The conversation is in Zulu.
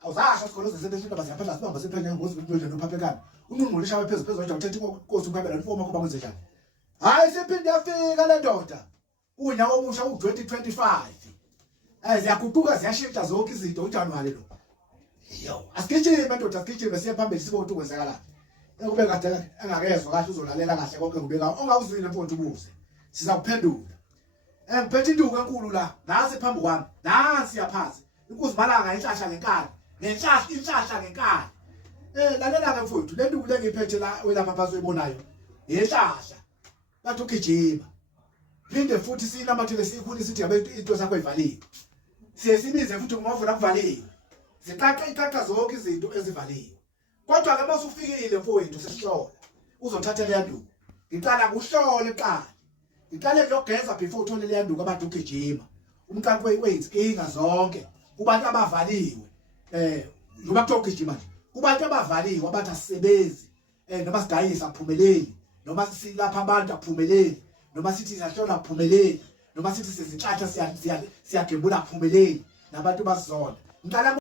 awuzasho sikolo sesebenzisa baziyaphatha sibamba sephenya ngozi bethu nophaphekana unungqulisha waphezulu nje uthethe inkosi ukhambela imfomo kuba kwenze njani hayi siphinde yafika le ndoda unyaka omusha u2025 ziyaguquka ziyashintsha zonke izinto uJanuary lo yo asigijime ndoda asigijime siye phambili sibone ukwenzakalaphi ekube kade angakezwe kahle uzolalela kahle konke ngibeka ongakuzwile mfowethu ubuze sizakuphendula ngiphethe induku enkulu la nasi phambi kwami nansi yaphansi inkuzimalanga inhlahla ngenkani inhlahla ngenkani lalela ke mfowethu le nduku lengiphethe la welapha phansi uyibonayo inhlahla bathi ugijima phinde futhi sinamathele sikhulu sithi yabe into sakho ivaliwe siyesibize futhi ngomavula kuvaliwe iqaqa zonke izinto ezivaliwe kodwa ke mase ufikile mfowethu sesihlola uzothatha le nduku ngiqala kuhlole eqala iqale lokugeza before uthole le nduku abantu ugijima umqanqo weyinkinga zonke kubantu abavaliwe noma kutogijima nje kubantu abavaliwe abathi asisebenzi noma sidayisa aphumeleli noma silapha abantu aphumeleli noma sithi siyahlola aphumeleli noma sithi sizintshatha siyagebula aphumeleli nabantu basizona ngiqala